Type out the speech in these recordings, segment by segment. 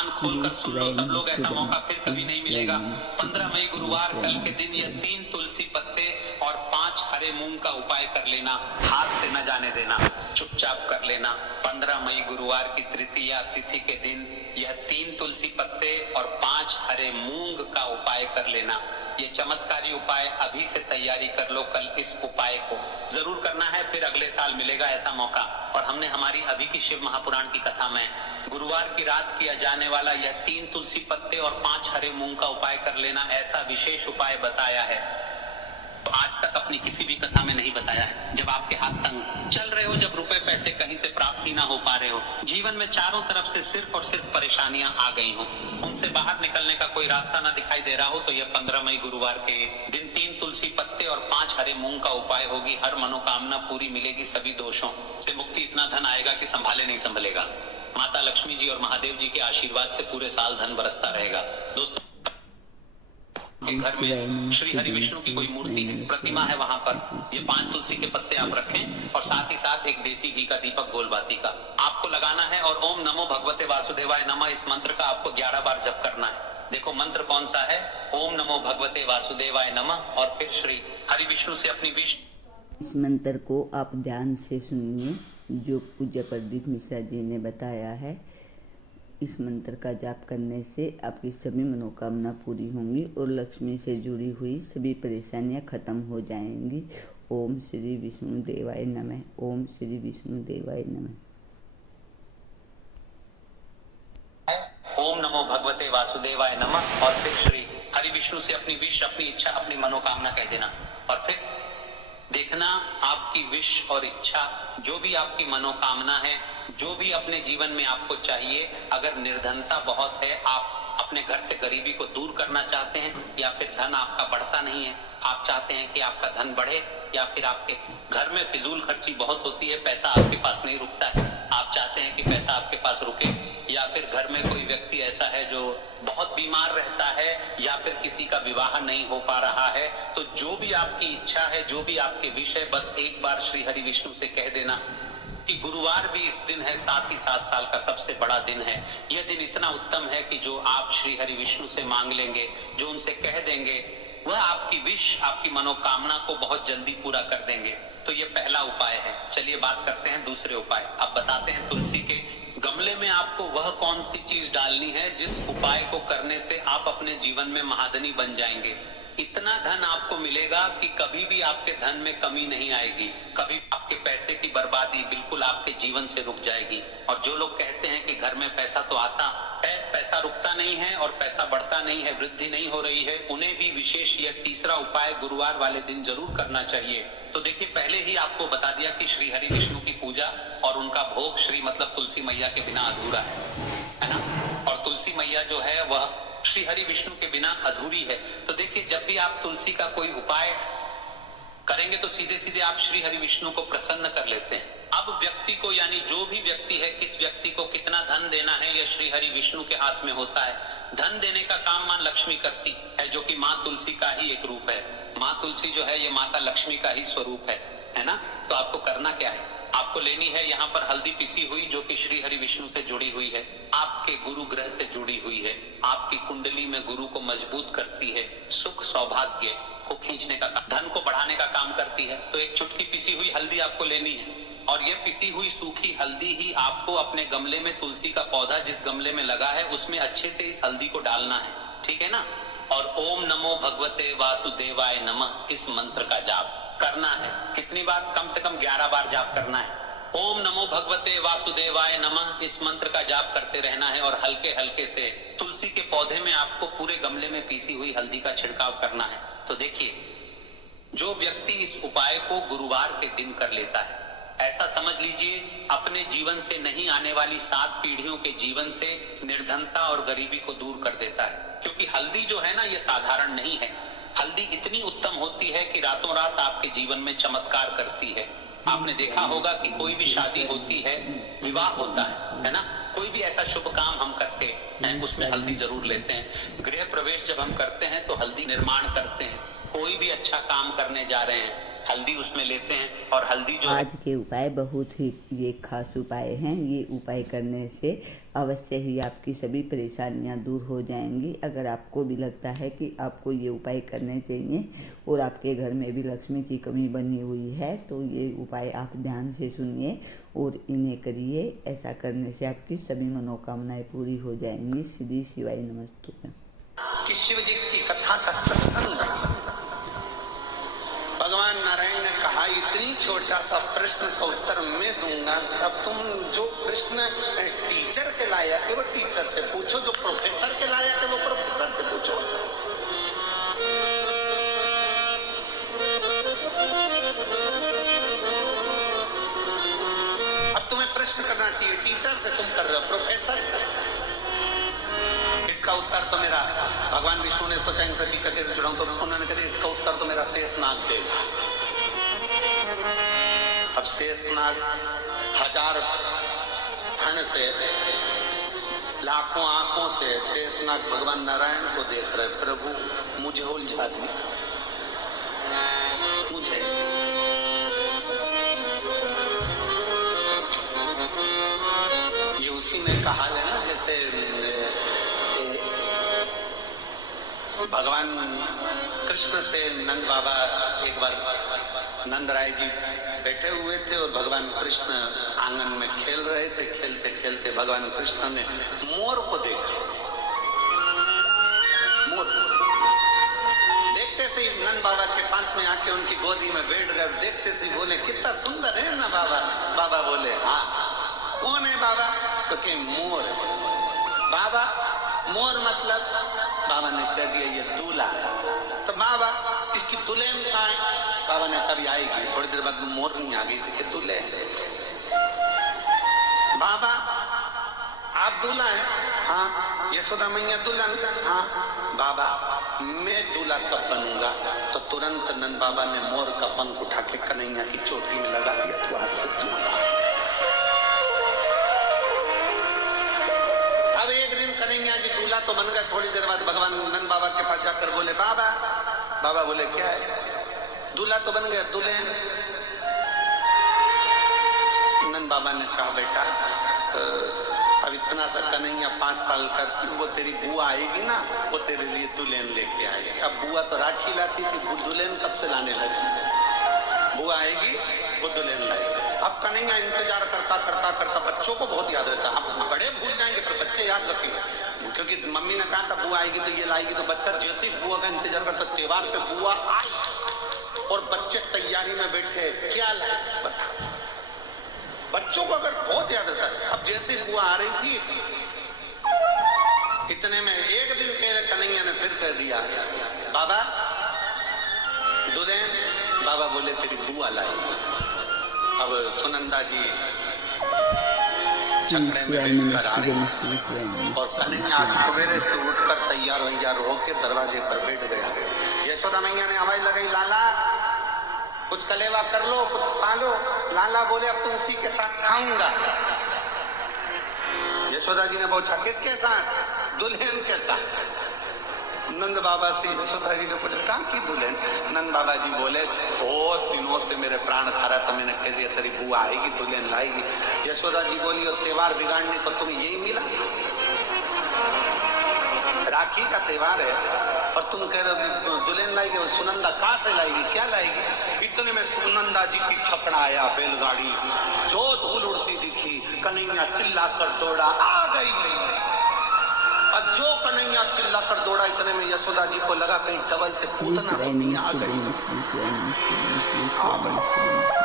कान खोलकर सुन लो सब लोग, ऐसा मौका फिर कभी नहीं मिलेगा। 15 मई गुरुवार कल के दिन यह 3 तुलसी पत्ते और 5 हरे मूंग का उपाय कर लेना, हाथ से न जाने देना, चुपचाप कर लेना। 15 मई गुरुवार की तृतीया तिथि के दिन यह 3 तुलसी पत्ते और 5 हरे मूंग का उपाय कर लेना। ये चमत्कारी उपाय अभी से तैयारी कर लो, कल इस उपाय को जरूर करना है, फिर अगले साल मिलेगा ऐसा मौका। और हमने हमारी अभी की शिव महापुराण की कथा में गुरुवार की रात किया जाने वाला यह 3 तुलसी पत्ते और 5 हरे मूंग का उपाय कर लेना ऐसा विशेष उपाय बताया है, तो आज तक अपनी किसी भी कथा में नहीं बताया है। जब आपके हाथ तंग चल रहे हो, जब रुपए पैसे कहीं से प्राप्त ही ना हो पा रहे हो, जीवन में चारों तरफ से सिर्फ और सिर्फ परेशानियां आ गई हो, उनसे बाहर निकलने का कोई रास्ता ना दिखाई दे रहा हो, तो यह 15 मई गुरुवार के दिन 3 तुलसी पत्ते और 5 हरे मूंग का उपाय होगी। हर मनोकामना पूरी मिलेगी, सभी दोषों से मुक्ति, इतना धन आएगा कि संभाले नहीं संभलेगा। माता लक्ष्मी जी और महादेव जी के आशीर्वाद से पूरे साल धन बरसता रहेगा। दोस्तों के घर में श्री हरि विष्णु की कोई मूर्ति है, प्रतिमा है, वहां पर ये 5 तुलसी के पत्ते आप रखें और साथ ही साथ एक देसी घी का दीपक गोलबाती का आपको लगाना है और ओम नमो भगवते वासुदेवाय नमः इस मंत्र का आपको 11 बार जप करना है। देखो मंत्र कौन सा है, ओम नमो भगवते वासुदेवाय नमः, और फिर श्री हरि विष्णु से अपनी विश। इस मंत्र को आप ध्यान से सुनिए जो पूज्य प्रदीप मिश्रा जी ने बताया है। इस मंत्र का जाप करने से आपकी सभी मनोकामना पूरी होंगी और लक्ष्मी से जुड़ी हुई सभी परेशानियां खत्म हो जाएंगी। ओम श्री विष्णु देवाय नमः। ओम श्री विष्णु देवाय नमः। ओम नमो भगवते वासुदेवाय नमः और फिर श्री हरि विष्णु से अपनी विश, अपनी इच्छा, अपनी मनोकामना कह देना। और फिर देखना आपकी विश और इच्छा, जो भी आपकी मनोकामना है, जो भी अपने जीवन में आपको चाहिए, अगर निर्धनता बहुत है, आप अपने घर से गरीबी को दूर करना चाहते हैं, या फिर धन आपका बढ़ता नहीं है, आप चाहते हैं कि आपका धन बढ़े, या फिर आपके घर में फिजूल खर्ची बहुत होती है, पैसा आपके पास नहीं रुकता है, आप चाहते हैं कि पैसा आपके पास रुके, या फिर घर में कोई व्यक्ति ऐसा है जो बहुत बीमार रहता है, या फिर किसी का विवाह नहीं हो पा रहा है, तो जो भी आपकी इच्छा है, जो भी आपके विषय, बस एक बार श्री हरि विष्णु से कह देना कि गुरुवार भी इस दिन है, साथ ही 7 साल का सबसे बड़ा दिन है। यह दिन इतना उत्तम है कि जो आप श्री हरि विष्णु से मांग लेंगे, जो उनसे कह देंगे, वह आपकी विश, आपकी मनोकामना को बहुत जल्दी पूरा कर देंगे। तो ये पहला उपाय है। चलिए बात करते हैं दूसरे उपाय। अब बताते हैं तुलसी के गमले में आपको वह कौन सी चीज डालनी है जिस उपाय को करने से आप अपने जीवन में महाधनी बन जाएंगे। इतना धन आपको मिलेगा कि कभी भी आपके धन में कमी नहीं आएगी, कभी आपके पैसे की बर्बादी बिल्कुल आपके जीवन से रुक जाएगी। और जो लोग कहते हैं कि घर में पैसा तो आता है, पैसा रुकता नहीं है और पैसा बढ़ता नहीं है, वृद्धि नहीं हो रही है, उन्हें भी विशेष यह तीसरा उपाय गुरुवार वाले दिन जरूर करना चाहिए। तो देखिए, पहले ही आपको बता दिया कि श्री हरि विष्णु की पूजा और उनका भोग, श्री मतलब तुलसी मैया के बिना अधूरा है ना। और तुलसी मैया जो है वह श्री हरि विष्णु के बिना अधूरी है। तो देखिए, जब भी आप तुलसी का कोई उपाय करेंगे तो सीधे सीधे आप श्री हरि विष्णु को प्रसन्न कर लेते हैं। अब व्यक्ति को, यानी जो भी व्यक्ति है, किस व्यक्ति को कितना धन देना है, यह श्री हरि विष्णु के हाथ में होता है। धन देने का काम मां लक्ष्मी करती है, जो कि मां तुलसी का ही एक रूप है। मां तुलसी जो है ये माता लक्ष्मी का ही स्वरूप है ना। तो आपको करना क्या है, आपको लेनी है यहाँ पर हल्दी पिसी हुई, जो कि श्री हरि विष्णु से जुड़ी हुई है, आपके गुरु ग्रह से जुड़ी हुई है, आपकी कुंडली में गुरु को मजबूत करती है, सुख सौभाग्य को खींचने का, धन को बढ़ाने का काम करती है। तो एक चुटकी पिसी हुई हल्दी आपको लेनी है, और यह पिसी हुई सूखी हल्दी ही आपको अपने गमले में, तुलसी का पौधा जिस गमले में लगा है उसमें अच्छे से इस हल्दी को डालना है, ठीक है ना। और ओम नमो भगवते वासुदेवाय नमः इस मंत्र का जाप करना है। कितनी बार, कम से कम 11 बार जाप करना है। ओम नमो भगवते वासुदेवाय नमः इस मंत्र का जाप करते रहना है, और हल्के हल्के से तुलसी के पौधे में आपको पूरे गमले में पीसी हुई हल्दी का छिड़काव करना है। तो देखिए, जो व्यक्ति इस उपाय को गुरुवार के दिन कर लेता है, ऐसा समझ लीजिए अपने जीवन से नहीं आने वाली 7 पीढ़ियों के जीवन से निर्धनता और गरीबी को दूर कर देता है। क्योंकि हल्दी जो है ना, ये साधारण नहीं है। हल्दी इतनी उत्तम होती है कि रातों रात आपके जीवन में चमत्कार करती है। आपने देखा होगा कि कोई भी शादी होती है, विवाह होता है ना, कोई भी ऐसा शुभ काम हम करते हैं उसमें हल्दी जरूर लेते हैं। गृह प्रवेश जब हम करते हैं तो हल्दी निर्माण करते हैं। कोई भी अच्छा काम करने जा रहे हैं, हल्दी उसमें लेते हैं। और हल्दी जो आज के उपाय बहुत ही ये खास उपाय हैं। ये उपाय करने से अवश्य ही आपकी सभी परेशानियां दूर हो जाएंगी। अगर आपको भी लगता है कि आपको ये उपाय करने चाहिए और आपके घर में भी लक्ष्मी की कमी बनी हुई है, तो ये उपाय आप ध्यान से सुनिए और इन्हें करिए। ऐसा करने से आपकी सभी मनोकामनाएं पूरी हो जाएंगी। श्री शिवाय नमस्तुभ्यं। कि शिव जी की कथा का सत्संग भगवान नारायण ने कहा, इतनी छोटा सा प्रश्न का उत्तर मैं दूंगा। अब तुम जो प्रश्न टीचर के लायक है वो टीचर से पूछो, जो प्रोफेसर के लायक है वो प्रोफेसर से पूछो। अब तुम्हें प्रश्न करना चाहिए टीचर से, तुम कर रहे हो प्रोफेसर से। इसका उत्तर तो मेरा भगवान विष्णु ने सोचा इन सभी चक्कर से जुड़ाऊं, तो उन्होंने कहा इसका उत्तर तो मेरा शेषनाग देगा। अब शेषनाग हजार फन से लाखों आंखों से शेषनाग भगवान नारायण को देख रहे, प्रभु मुझे उलझा दिया, मुझे। ये उसी में कहा है ना, जैसे भगवान कृष्ण से नंद बाबा एक बार नंद राय जी बैठे हुए थे और भगवान कृष्ण आंगन में खेल रहे थे। खेलते खेलते भगवान कृष्ण ने मोर को देखा। मोर देखते से ही नंद बाबा के पास में आके उनकी गोदी में बैठ गए। देखते से बोले, कितना सुंदर है ना बाबा। बाबा बोले, हाँ। कौन है बाबा? तो कि मोर है। बाबा मोर मतलब? बाबा ने कह दिया ये दूल्हा है। तो बाबा इसकी दुल्हन कहाँ है? बाबा ने कभी आएगी। थोड़ी देर बाद मोर नहीं आ गई थी, दुल्हन। बाबा आप दूल्हा हैं? हाँ। यशोदा मैया दुल्हन? हाँ। बाबा मैं दूल्हा कब बनूंगा? तो तुरंत नंद बाबा ने मोर का पंख उठा के कन्हैया की चोटी में लगा दिया। तो आज से दूल्हा। अब एक दिन कन्हैया जी दूल्हा तो बन गए। थोड़ी देर बाद भगवान नंद बाबा के पास जाकर बोले, बाबा। बाबा बोले, क्या है? दूल्हा तो बन गया, दुल्हन? नंद बाबा ने कहा, बेटा अब इतना सा कन्हैया 5 साल का, वो तेरी बुआ आएगी ना, वो तेरे लिए दुल्हन लेके आएगी। अब बुआ तो राखी लाती थी, दुल्हन कब से लाने लगी? बुआ आएगी, वो दुल्हन लाएगी। अब कन्हैया इंतजार करता करता करता, बच्चों को बहुत याद रहता। अब बड़े भूल जाएंगे पर बच्चे याद रखेंगे, क्योंकि मम्मी ने कहा था बुआ आएगी तो ये लाएगी। तो बच्चा जैसे ही बुआ का इंतजार करता, त्योहार पे बुआ आई और बच्चे तैयारी में बैठे, क्या लाए बता। बच्चों को अगर बहुत याद रहता है। अब जैसे बुआ आ रही थी, इतने में एक दिन पहले कन्हैया ने फिर कह दिया, बाबा दुल्हन। बाबा बोले, तेरी बुआ लाएगी। अब सुनंदा जी छकड़े में बैठकर आ रही और कन्हैया सवेरे से उठकर तैयार वैयार होकर दरवाजे पर बैठ गया। यशोदा मैया ने आवाज लगाई, लाला कुछ कलेवा कर लो, कुछ खा लो। लाला बोले, अब तो उसी के साथ खाऊंगा। यशोदा जी ने पूछा, किसके साथ? दुल्हन के साथ। नंद बाबा से यशोदा जी ने पूछा, कहाँ की दुल्हन? नंद बाबा जी बोले, बहुत दिनों से मेरे प्राण खा रहा था, मैंने कह दिया तेरी बुआ आएगी, दुल्हन लाएगी। यशोदा जी बोली, और त्योहार बिगाड़ने को तुम्हें यही मिला? राखी का त्योहार है और तुम कह रहे हो दुल्हन लाएगी। और सुनंदा कहाँ से लाएगी, क्या लाएगी? इतने में सुनंदा जी की छपड़ा आया बैलगाड़ी, जो धूल उड़ती दिखी। कन्हैया चिल्ला कर दौड़ा, आ गई। और जो कन्हैया चिल्ला कर दौड़ा, इतने में यशोदा जी को लगा कहीं डबल से पूतना आ गई।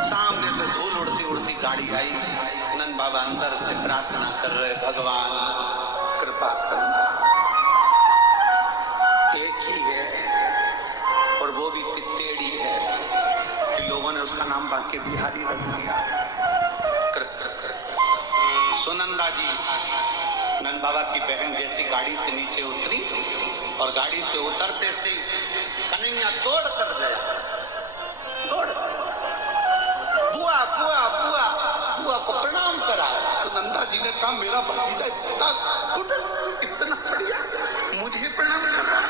सामने से धूल उड़ती उड़ती गाड़ी आई। नंद बाबा अंदर से प्रार्थना कर रहे, भगवान कृपा करना। एक ही है और वो भी तित्तेड़ी है कि लोगों ने उसका नाम बांके बिहारी रख दिया। सुनंदा जी नंद बाबा की बहन जैसी गाड़ी से नीचे उतरी और गाड़ी से उतरते से कन्हैया दौड़ कर गया। दौड़, बुआ बुआ बुआ बुआ को प्रणाम करा। सुनंदा जी ने कहा, मेरा भतीजा इतना बढ़िया मुझे प्रणाम कर रहा।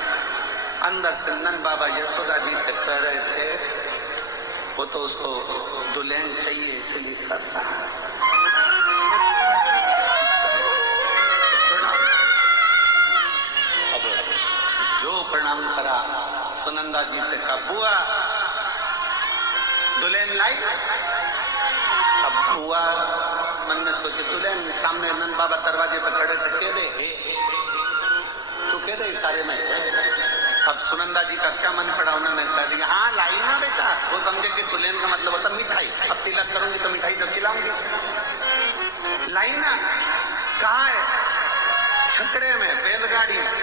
अंदर से नंद बाबा यशोदा जी से कह रहे थे, वो तो उसको दुल्हन चाहिए इसलिए कर रहा है। प्रणाम करा, सुनंदा जी से कहा बुआ दुल्हन लाई। अब बुआ मन में सोचे दुल्हन सामने नंद बाबा दरवाजे पर खड़े थे, कह दे हे तो कह दे इशारे में। अब सुनंदा जी का क्या मन पड़ा, उन्होंने कह दिया हाँ लाई ना बेटा। वो समझे कि दुल्हन का मतलब होता मिठाई, अब तिलक करूंगी तो मिठाई तो खिलाऊंगी। लाई ना, कहाँ है? छकड़े में, बैलगाड़ी में।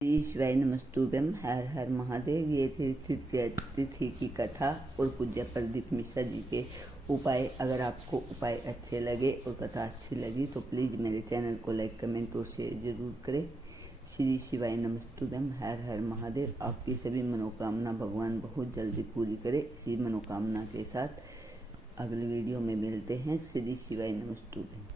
श्री शिवाय नमस्तुभ्यम, हर हर महादेव। ये थी तृतीया तिथि की कथा और पूज्य प्रदीप मिश्रा जी के उपाय। अगर आपको उपाय अच्छे लगे और कथा अच्छी लगी तो प्लीज़ मेरे चैनल को लाइक कमेंट और शेयर जरूर करें। श्री शिवाय नमस्तुभ्यम, हर हर महादेव। आपकी सभी मनोकामना भगवान बहुत जल्दी पूरी करे। इसी मनोकामना के साथ अगली वीडियो में मिलते हैं। श्री शिवाय नमस्तुभ्यम।